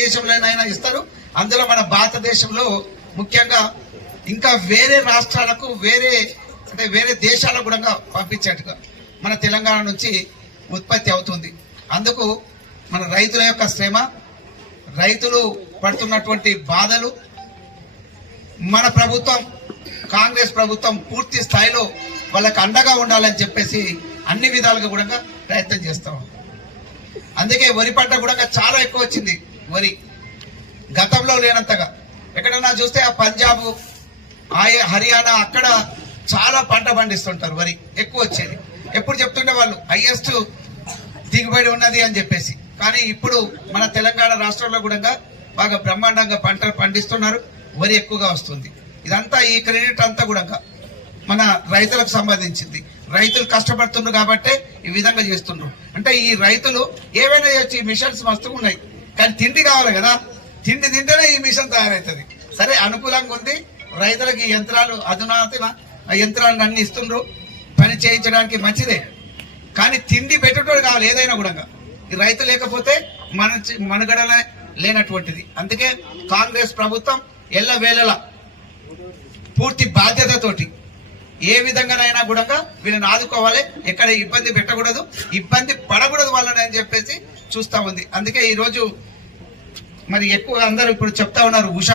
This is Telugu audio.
దేశంలోనైనా ఇస్తారు. అందులో మన భారతదేశంలో ముఖ్యంగా ఇంకా వేరే రాష్ట్రాలకు వేరే దేశాలకు కూడా పంపించేట్టుగా మన తెలంగాణ నుంచి ఉత్పత్తి అవుతుంది. అందుకు మన రైతుల యొక్క శ్రమ, రైతులు పడుతున్నటువంటి బాధలు మన ప్రభుత్వం, కాంగ్రెస్ ప్రభుత్వం పూర్తి స్థాయిలో వాళ్ళకి అండగా ఉండాలని చెప్పేసి అన్ని విధాలుగా కూడా ప్రయత్నం చేస్తాం. అందుకే వరి పంట కూడా చాలా ఎక్కువ వచ్చింది. వరి గతంలో లేనంతగా ఎక్కడన్నా చూస్తే ఆ పంజాబ్, హర్యానా అక్కడ చాలా పంట పండిస్తుంటారు. వరి ఎక్కువ వచ్చేది. ఎప్పుడు చెప్తుండే వాళ్ళు హైయెస్ట్ దిగుబడి ఉన్నది అని చెప్పేసి. కానీ ఇప్పుడు మన తెలంగాణ రాష్ట్రంలో కూడా బాగా బ్రహ్మాండంగా పంట పండిస్తున్నారు. వరి ఎక్కువగా వస్తుంది. ఇదంతా ఈ క్రెడిట్ అంతా కూడా మన రైతులకు సంబంధించింది. రైతులు కష్టపడుతున్నారు కాబట్టి ఈ విధంగా చేస్తున్నారు. అంటే ఈ రైతులు ఏవైనా చేయొచ్చు. ఈ మిషన్స్ మస్తుగా ఉన్నాయి, కానీ తిండి కావాలి కదా. తిండి తింటేనే ఈ మిషన్ తయారవుతుంది. సరే, అనుకూలంగా ఉంది. రైతులకు ఈ యంత్రాలు, అధునాతన యంత్రాలను అన్ని ఇస్తుండ్రు, పని చేయించడానికి మంచిదే. కానీ తిండి పెట్టేటోడు కావాలి ఏదైనా కూడా. ఈ రైతు లేకపోతే మనుగడలే లేనటువంటిది. అందుకే కాంగ్రెస్ ప్రభుత్వం ఎల్లవేళలా పూర్తి బాధ్యతతోటి ఏ విధంగానైనా కూడా వీళ్ళని ఆదుకోవాలి, ఎక్కడ ఇబ్బంది పెట్టకూడదు, ఇబ్బంది పడకూడదు వాళ్ళని అని చెప్పేసి చూస్తా ఉంది. అందుకే ఈరోజు మరి ఎక్కువ అందరూ ఇప్పుడు చెప్తా ఉన్నారు.